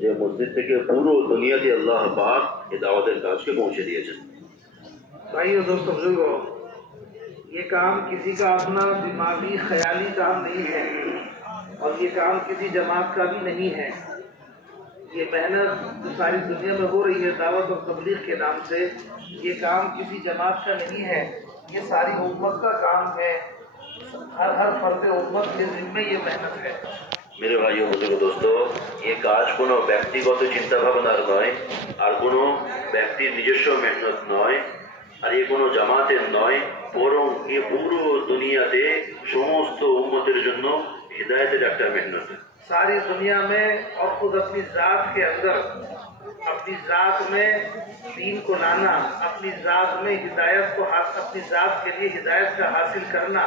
যে মসজিদ থেকে পুরো দুনিয়াতে আল্লাহ পাক এই দাওয়াতের কাজকে পৌঁছে দিয়েছেন। भाइयों दोस्तों बुजुर्गों, ये काम किसी का अपना दिमागी ख्याली काम नहीं है और ये काम किसी जमात का भी नहीं है। ये मेहनत जो सारी दुनिया में हो रही है दावत और तबलीग के नाम से, ये काम किसी जमात का नहीं है, ये सारी उम्मत का काम है। हर फर्द उम्मत के जिम्मे ये मेहनत है। मेरे भाइयों बुजुर्ग दोस्तों, ये কাজ কোনো ব্যক্তিগত চিন্তা ভাবনার নয়, আর কোনো ব্যক্তির নিজস্ব মেহনত নয়, আর ये কোনো জামাতের নয়, বরং ये পুরো দুনিয়াতে সমস্ত উম্মতের জন্য হিদায়াতের একটা মেহনত। सारी दुनिया में और खुद अपनी ज़ात के अंदर अपनी ज़ात में दीन को लाना, अपनी ज़ात में हिदायत को अपनी ज़ात के लिए हिदायत का हासिल करना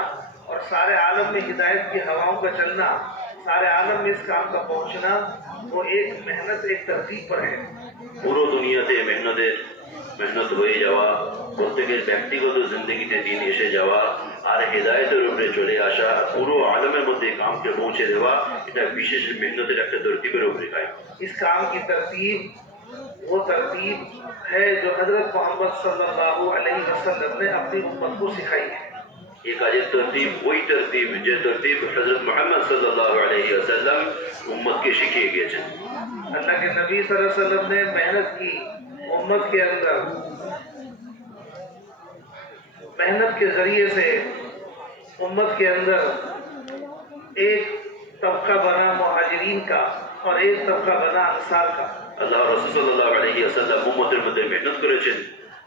और सारे आलम में हिदायत की हवाओं का चलना, सारे आलम में इस काम का पहुंचना, वो एक मेहनत एक तरतीब पर है। পুরো দুনিয়াতে মেহনত হয়ে যাওয়া, প্রত্যেকের ব্যক্তিগত জিন্দগিতে দিন এসে যাওয়া আর হেদায়েতের উপরে চলে আসা, পুরো আলমের মধ্যে কামকে পৌঁছে দেওয়া, এটা বিশেষ মেহনতের একটা তরতিবের উপরে কাজ। इस काम की तरतीब वो तरतीब है जो हजरत मोहम्मद सल्लल्लाहु अलैहि वसल्लम ने अपनी उम्मत को सिखाई है। ये काजेर तरतीब वही तरतीब जो तरतीब हजरत मोहम्मद सल्लल्लाहु अलैहि वसल्लम उम्मत के शिखिए गए। अल्लाह के नबी सल्लल्लाहु अलैहि वसल्लम ने मेहनत की उम्मत के अंदर, मेहनत के जरिए से उम्मत के अंदर एक तबका बना मुहाजिरीन का और एक तबका बना अंसार का। अल्लाह रसूल सल्लल्लाहु अलैहि वसल्लम उम्मतेर मध्य मेहनत করেছেন,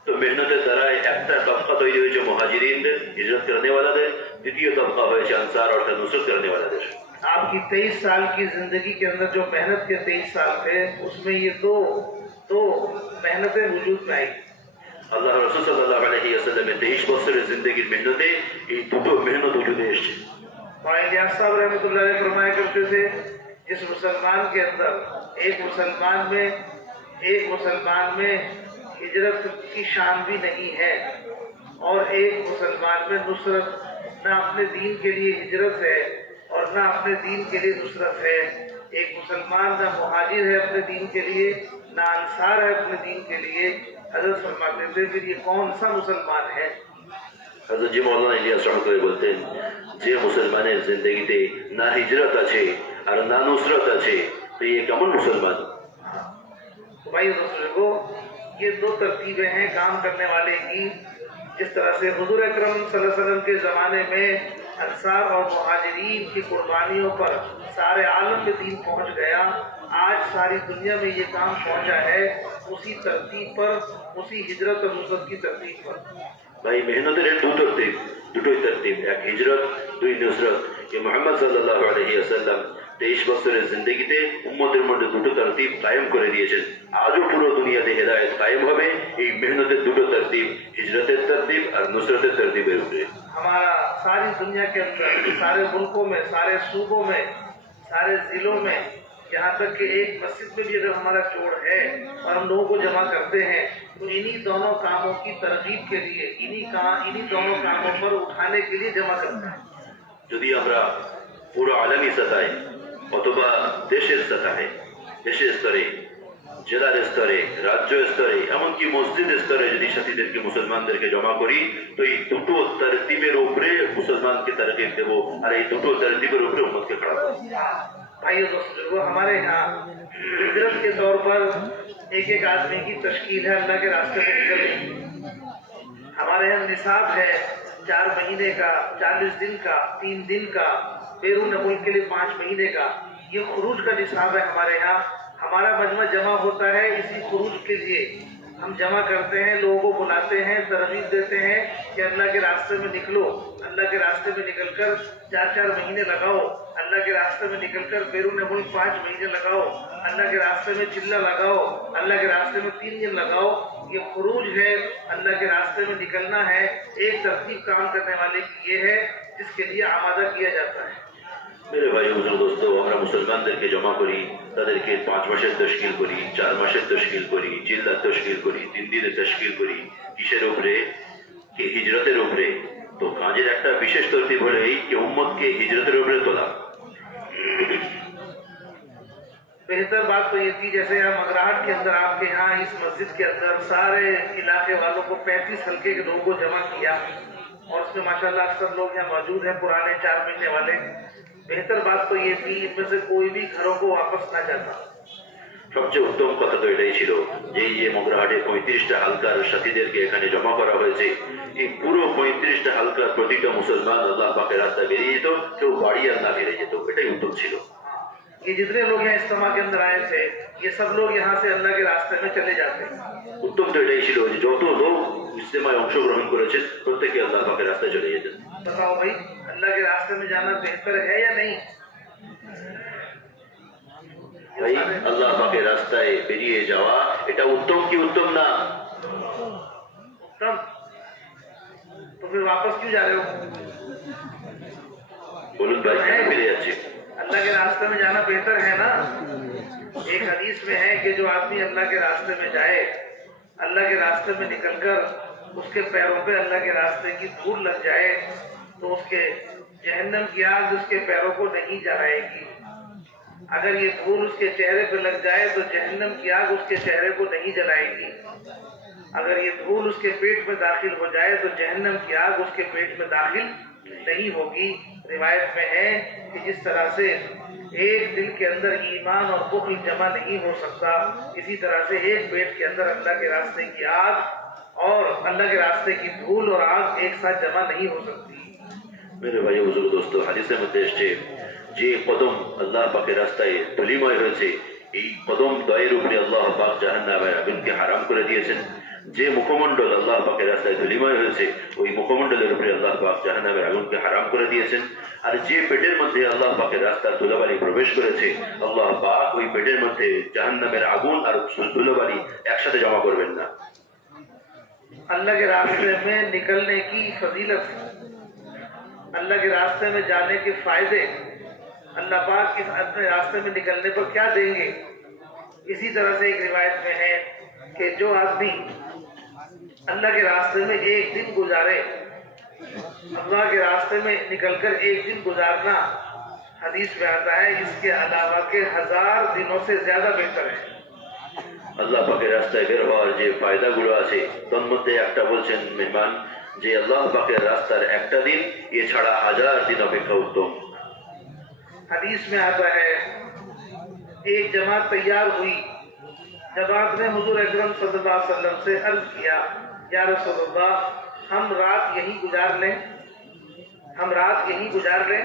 তো মেহনতের দ্বারাই একটা তবকা তৈরি হয়েছে মুহাজিরিনদের, হিজরত करने वालाদের, দ্বিতীয় তবকা হয়েছে अंसार অর্থাৎ নুসরত करने वालाদের। आपकी 23 साल की जिंदगी के अंदर जो मेहनत के 23 साल थे, उसमें ये दो मेहनतें वजूद में आई। আল্লাহ রসুল সাল্লাল্লাহু আলাইহি ওয়াসাল্লামের 23 বছরের জিন্দেগির মেহনতে এই দুটো মেহনত वजूदे এসেছে। इलियास साहब रहमतुल्लाह अलैह फरमाया करते थे, जिस मुसलमान के अंदर एक मुसलमान में हिजरत की शान भी नहीं है और एक मुसलमान में नुसरत, ना अपने दीन के लिए हिजरत है और ना अपने दीन के लिए नुसरत है। एक मुसलमान ना मुहाजिर है अपने दीन के लिए, ना अंसार है अपने दीन के लिए। हजरत फरमाते थे फिर ये कौन सा मुसलमान है? হযরত জি মাওলানা ইলিয়াস রহমতুল্লাহ বলতেন, যে মুসলমানের জিন্দগিতে না হিজরত আছে আর না নুসরত আছে, তো ये কেমন মুসলমান? तो भाई दोस्तों, ये दो तरतीबें हैं काम करने वाले की। जिस तरह से हुजूर अकरम सल्लल्लाहु अलैहि वसल्लम के ज़माने में अंसार और मुहाजिरीन की कुर्बानियों पर सारे आलम में दीन पहुंच गया, आज सारी दुनिया में ये काम पहुंचा है उसी तरतीब पर, उसी हिजरत और नुसरत की तरतीब पर। भाई मेहनतेर দুটোই तरतीब, एक हिजरत দুই নুসরত। ये मोहम्मद सल्लल्लाहु अलैहि वसल्लम 23 বছরের জিন্দেগিতে উম্মতের মধ্যে দুটো तरतीब কায়েম করে দিয়েছেন। আজও পুরো দুনিয়াতে হেদায়েত কায়েম হবে এই মেহনতের দুটো तरतीब, हिजरतेर तरतीब और नुसरतेर तरतीबेर উপরে। हमारा सारी दुनिया के अंदर, सारे मुल्कों में, सारे सूबों में, सारे जिलों में, यहाँ तक कि एक मस्जिद में भी अगर हमारा जोड़ है और हम लोगों को जमा करते हैं, तो इन्हीं दोनों कामों की तरगीब के लिए, इन्हीं दोनों कामों पर उठाने के लिए जमा करते हैं। যদি আমরা পুরো আলামী সতায় অথবা দেশের সতায়, দেশের স্তরে, জেলার স্তরে, রাজ্য স্তরে, এমনকি মসজিদ স্তরে যদি সাথীদেরকে মুসলমানদেরকে জমা করি, তো এই দুটো तरतीबेर উপরে মুসলমানকে तरकीब দেব আর এই দুটো तरतीबेर উপরে উম্মতকে खड़ा করব। भाइयों दोस्तों, हमारे यहाँ हिजरत के तौर पर एक आदमी की तश्कील है अल्लाह के रास्ते में निकलने। हमारे यहाँ निसाब है 4 महीने का, 40 दिन का, 3 दिन का, बैरून मुल्क के लिए 5 महीने का, ये खुरूज का निसाब है हमारे यहाँ। हमारा मजमा जमा होता है इसी खुरूज के लिए। हम जमा करते हैं, लोगों को बुलाते हैं, तरगीब देते हैं कि अल्लाह के रास्ते में निकलो, अल्लाह के रास्ते में निकलकर 4-4 महीने लगाओ, अल्लाह के रास्ते में निकलकर बैरून मुल्क 5 महीने लगाओ, अल्लाह के रास्ते में चिल्ला लगाओ, अल्लाह के रास्ते में 3 दिन लगाओ। ये खुरूज है, अल्लाह के रास्ते में निकलना है। एक तरतीब काम करने वाले की ये है जिसके लिए आमादा किया जाता है। मेरे भाई बुजुर्ग दोस्तों, আমরা মুসলমানদেরকে জমা করি, তাদেরকে 5 মাসের তশকিল করি, 4 মাসের তশকিল করি, জিল্লার তশকিল করি, 3 দিনের তশকিল করি, কিসের উপরে? কি হিজরতের উপরে। তো কাজের একটা বিশেষ তরতিব হলো এই যে উম্মতকে হিজরতের উপরে তোলা। बेहतर बात तो ये थी, जैसे यहाँ मगराहट के अंदर आपके यहाँ इस मस्जिद के अंदर सारे इलाके वालों को 35 हल्के के लोगों को जमा किया और उसमें माशाल्लाह अक्सर लोग यहाँ मौजूद हैं पुराने 4 महीने वाले। बेहतर बात तो ये थी इनमें से कोई भी घरों को वापस ना जाता। সবচেয়ে উত্তম কথা তো এটাই ছিল যে এই যে মগরাহাটে 35টা হালকার সাথীদেরকে এখানে জমা করা হয়েছে, এই পুরো 35টা হালকার প্রতিটা মুসলমান আল্লাহ পাকের রাস্তায় বেরিয়ে যেত, কেউ বাড়ি আর না ফিরে যেত। এটাই উত্তম ছিল। ये जितने लोग यहाँ इज्तिमा के अंदर आए थे ये सब लोग यहाँ से अल्लाह के रास्ते में चले जाते। উত্তম তো এটাই ছিল যে যত লোক ইজতেমায় অংশগ্রহণ করেছে প্রত্যেকে আল্লাহ পাকের রাস্তায় চলে যেতেন। बताओ भाई, अल्लाह के रास्ते में जाना बेहतर है या नहीं? ভাই, আল্লাহ পাকের রাস্তায় বেরিয়ে যাওয়া এটা উত্তম কি উত্তম না? उत्तम। तो फिर वापस क्यों जा रहे हो? বলুন ভাই, কেন ফিরে যাচ্ছে? अल्लाह के रास्ते में जाना बेहतर है ना। एक हदीस में है कि जो आदमी अल्लाह के रास्ते में जाए, अल्लाह के रास्ते में निकलकर उसके पैरों पे अल्लाह के रास्ते की धूल लग जाए तो उसके जहन्नम की आग उसके पैरों को नहीं जलाएगी। अगर ये धूल उसके चेहरे पे लग जाए तो जहन्नम की आग उसके चेहरे को नहीं जलाएगी। अगर ये धूल उसके पेट में दाखिल हो जाए तो जहन्नम की आग उसके पेट में दाखिल नहीं होगी। रिवायत में है कि जिस तरह से एक दिल के अंदर ईमान और बुख्ल जमा नहीं हो सकता, इसी तरह से एक पेट के अंदर अल्लाह के रास्ते की आग और अल्लाह के रास्ते की धूल और आग एक साथ जमा नहीं हो सकती। মেরে ভাই বুজুর্গ দোস্ত, হাদিসের মধ্যে এসছে যে কদম আল্লাহ পাকের রাস্তায় ধুলিময় হয়েছে, এই কদম দয়ের উপরে আল্লাহ পাক জাহান্নামের আগুনকে হারাম করে দিয়েছেন। যে মুখমণ্ডল আল্লাহ পাকের রাস্তায় ধুলিময় হয়েছে ওই মুখমণ্ডলের উপরে আল্লাহ পাক জাহান্নামের আগুনকে হারাম করে দিয়েছেন। আর যে পেটের মধ্যে আল্লাহ পাকের রাস্তার ধুলাবালি প্রবেশ করেছে, আল্লাহ পাক ওই পেটের মধ্যে জাহান্নামের আগুন আর ধুলাবালি একসাথে জমা করবেন না। अल्लाह के रास्ते में निकलने की फजीलत, अल्लाह के रास्ते में जाने के फायदे, अल्लाह पाक इस अपने रास्ते में निकलने पर क्या देंगे। इसी तरह से एक रिवायत में है कि जो आदमी अल्लाह के रास्ते में एक दिन गुजारे, अल्लाह के रास्ते में निकलकर एक दिन गुजारना हदीस में आता है इसके अलावा के 1000 दिनों से ज्यादा बेहतर है। আল্লাহ পাকের রাস্তায় বের হওয়ার যে ফায়দাগুলো আছে তার মধ্যে একটা বলছেন মেহমান যে আল্লাহ পাকের রাস্তার একটা দিন এছাড়া 1000 দিন অপেক্ষা উত্তম। हदीस में आता है एक जमात तैयार हुई, जमात ने हुजूर अकरम सल्लल्लाहु अलैहि वसल्लम से अर्ज किया, या रसूलल्लाह हम रात यहीं गुजार लें, हम रात यहीं गुजार लें।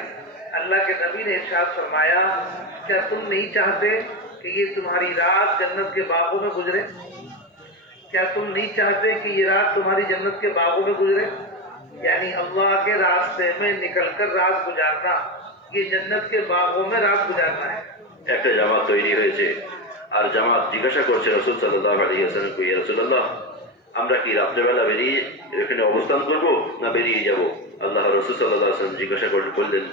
अल्लाह के नबी ने इरशाद फरमाया, क्या तुम नहीं चाहते कि ये तुम्हारी रात जन्नत के बागों में गुजरे? क्या तुम नहीं चाहते कि ये रात तुम्हारी जन्नत के बागों में गुजरे? यानी अल्लाह के रास्ते में निकलकर रात गुजारना, ये जन्नत के बागों में रात गुजारना है। একটা জামাত তৈরি হয়েছে আর জামাত জিজ্ঞাসা করছে রাসূল সাল্লাল্লাহু আলাইহি ওয়াসাল্লামকে, ইয়া রাসূলুল্লাহ আমরা কি রাত্রেবেলা বেরিয়ে এখানে অবস্থান করব না বেরিয়ে যাব? আল্লাহ রাসূল সাল্লাল্লাহু আলাইহি ওয়াসাল্লাম জিজ্ঞাসা করলেন,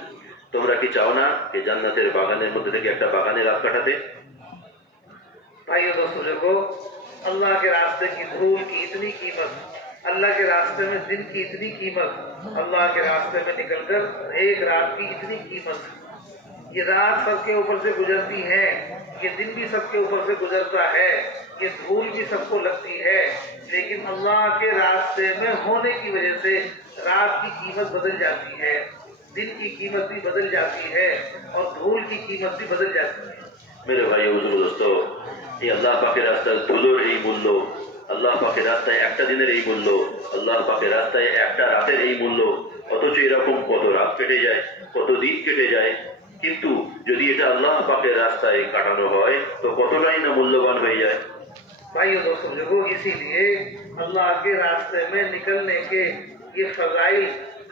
তোমরা কি চাও না এই জান্নাতের বাগানের মধ্যে থেকে একটা বাগানে রাত কাটাতে? भाइयों दोस्तों, देखो अल्लाह के रास्ते की धूल की इतनी कीमत, अल्लाह के रास्ते में दिन की इतनी कीमत, अल्लाह के रास्ते में निकलकर एक रात की इतनी कीमत। ये रात सबके ऊपर से गुजरती है, ये दिन भी सबके ऊपर से गुजरता है, ये धूल भी सबको लगती है, लेकिन अल्लाह के रास्ते में होने की वजह से रात की कीमत बदल जाती है, दिन की कीमत भी बदल जाती है और धूल की कीमत भी बदल जाती है। मेरे भाई बुजुर्ग दोस्तों, এই আল্লাহ পাকের রাস্তায় ধুলোর এই মূল্য, আল্লাহ পাকের রাস্তায় একটা দিনের এই মূল্য, আল্লাহ পাকের রাস্তায় একটা রাতের এই মূল্য, অথচ এরকম কত রাত কেটে যায়, কত দিন কেটে যায়, কিন্তু যদি এটা আল্লাহ পাকের রাস্তায় কাটানো হয় তো কতটাই না মূল্যবান হয়ে যায়। भाइयों दोस्तों, देखो इसीलिए अल्लाह के रास्ते में निकलने के ये फजाइल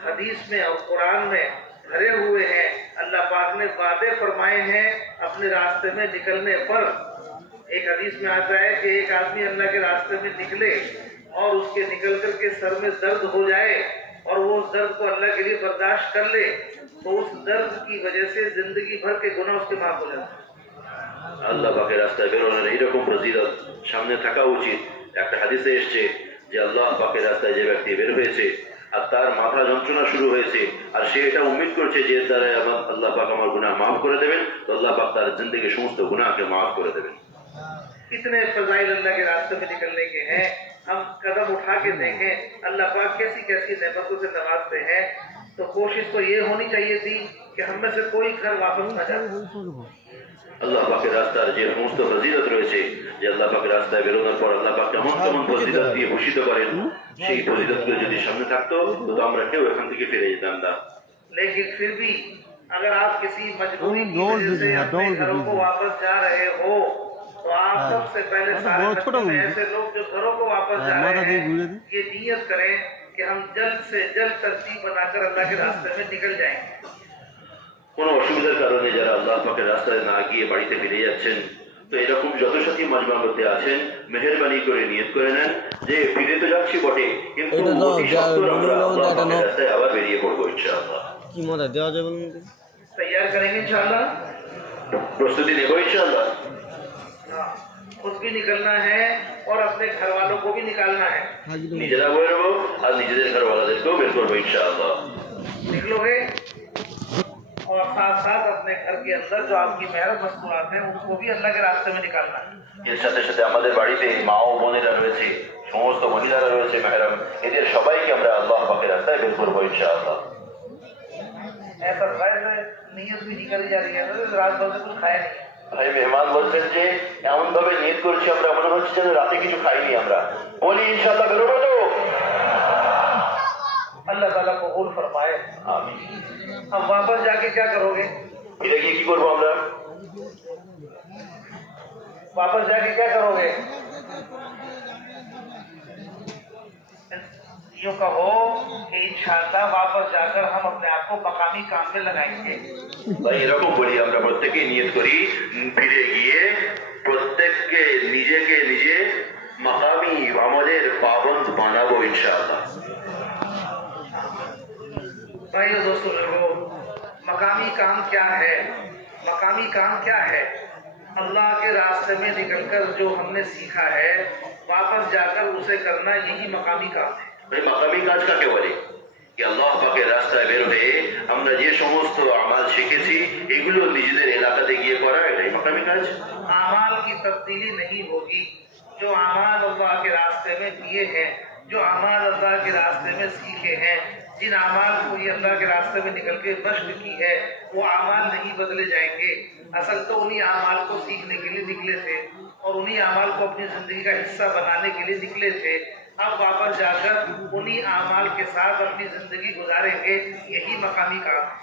हदीस में और कुरान में भरे हुए हैं। अल्लाह पाक ने वादे फरमाए हैं अपने रास्ते में निकलने पर। एक हदीस में आता है कि एक आदमी अल्लाह के रास्ते में निकले और उसके निकल कर के सर में दर्द हो जाए और वो उस दर्द को अल्लाह के लिए बर्दाश्त कर ले तो उस दर्द की वजह से जिंदगी भर के गुनाह उसके माफ हो जाते हैं। আল্লাহ পাকের রাস্তায় বেরোনোর এইরকম ফজিলত সামনে থাকা উচিত। একটা হাদিসে এসছে যে আল্লাহ পাকের রাস্তায় যে ব্যক্তি বের হয়েছে আর তার মাথা যন্ত্রণা শুরু হয়েছে, আর সে এটা উম্মিদ করছে যে এর দ্বারা আল্লাহ পাক আমার গুনাহ মাফ করে দেবেন, তো আল্লাহ পাক তার জিন্দগির সমস্ত গুনাহকে মাফ করে দেবেন। कितने फजाइल अल्लाह के रास्ते में निकलने के हैं, हम कदम उठा के देखें अल्लाह पाक कैसी कैसी नेमतों से नवाजते हैं। तो कोशिश तो ये होनी चाहिए थी कि हम में से कोई घर वापस न जाए। আল্লাহ পাকের রাস্তার যে সমস্ত ফজিলত রয়েছে, যে আল্লাহ পাকের রাস্তায় বেরোনোর পর আল্লাহ পাক কেমন কেমন ফজিলত দিয়ে ভূষিত করেন, সেই ফজিলতগুলো যদি সামনে থাকতো তো আমরা কেউ এখান থেকে ফিরে যেতাম না। लेकिन फिर भी अगर आप किसी मजबूरी की वजह से अपने घरों को वापस जा रहे हो तो आप सबसे पहले सारे बच्चों में ऐसे लोग जो घरों को वापस जा रहे हैं ये नियत करें कि हम जल्द से जल्द तरतीब बनाकर अल्लाह के रास्ते में निकल जाएंगे। কোনো অসুবিধার কারণে যারা আল্লাহ পাকের রাস্তায় না গিয়ে বাড়িতে ফিরে যাচ্ছেন, তো এরকম যত সাথী মাজমার মধ্যে আছেন মেহেরবানি করে নিয়ত করে নেন যে ফিরে তো যাচ্ছি বটে, কিন্তু অতি সত্বর আমরা আল্লাহ পাকের রাস্তায় আবার বেরিয়ে পড়বো ইনশাআল্লাহ। কি মজা দেওয়া যাবে तैयार करेंगे इंशाअल्लाह। প্রস্তুতি নেবো ইনশাআল্লাহ। हाँ, खुद भी निकलना है और अपने घर वालों को भी निकालना है। নিজেরা বেরোবো আর নিজেদের ঘরওয়ালাদেরকেও বের করবো ইনশাআল্লাহ। निकलोगे और साथ साथ अपने घर के अंदर जो आपकी मेहरत मस्तूरात हैं उनको भी अल्लाह के रास्ते में निकालना है। এর সাথে সাথে আমাদের বাড়িতে মা ও বোনেরা রয়েছে, সমস্ত মহিলারা রয়েছে মেহরাম, এদের সবাইকে আমরা আল্লাহ পাকের রাস্তায় বের করবো ইনশাআল্লাহ। ऐसा गैर नीयत भी निकली जा रही है, रात भर से कुछ खाया नहीं। ভাই মেহমান বলছেন যে এমন ভাবে নিয়ত করছি আমরা, মনে হচ্ছে যেন রাতে কিছু খাইনি আমরা। বলি ইনশাআল্লাহ বেরোবো তো? अल्लाह ताला कबूल फरमाए। আমিন। अब वापस जाके क्या करोगे? ফিরে গিয়ে কি করবো আমরা? वापस जाके क्या करोगे? यूं कहो कि इंशाअल्लाह वापस जाकर हम अपने आप को मकामी काम में लगाएंगे। ভাই এরকম বলি আমরা প্রত্যেকেই নিয়ত করি, ফিরে গিয়ে প্রত্যেককে নিজেকে নিজে মাকামি আমাদের পাবন্দ বানাবো ইনশাআল্লাহ। भाइयों दोस्तों लोगों, मकामी काम क्या है? मकामी काम क्या है? अल्लाह के रास्ते में निकलकर जो हमने सीखा है वापस जाकर उसे करना, यही मकामी काम है। ভাই মাকামি কাজ কাকে বলে? कि अल्लाह पाकेर रास्ताয় বের হয়ে আমরা যে সমস্ত আমাল শিখেছি এগুলো নিজেদের এলাকাতে গিয়ে করা, এটাই মাকামি কাজ। आमाल की तब्दीली नहीं होगी। जो आमाल अल्लाह के रास्ते में किए हैं, जो आमाल अल्लाह के रास्ते में सीखे हैं, जिन आमाल को ये अल्लाह के रास्ते में निकल के मश्क की है, वो आमाल नहीं बदले जाएंगे। असल तो उन्हीं आमाल को सीखने के लिए निकले थे और उन्हीं आमाल को अपनी जिंदगी का हिस्सा बनाने के लिए निकले थे। अब वापस जाकर उन्हीं आमाल के साथ अपनी जिंदगी गुजारेंगे, यही मकामी काम है।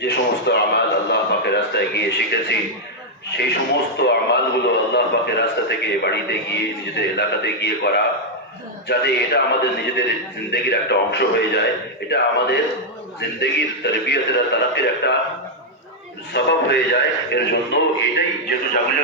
যে সমস্ত আমাল আল্লাহ পাকের রাস্তায় গিয়ে শিখেছি সেই সমস্ত আমালগুলো আল্লাহ পাকের রাস্তা থেকে বাড়িতে গিয়ে নিজেদের এলাকাতে গিয়ে করা, যাতে এটা আমাদের নিজেদের জিন্দগির একটা অংশ হয়ে যায়, এটা আমাদের জিন্দগির তরবিয়তের তারাকের একটা সবাব হয়ে যায়। এর জন্য এটাই যেহেতু যেগুলো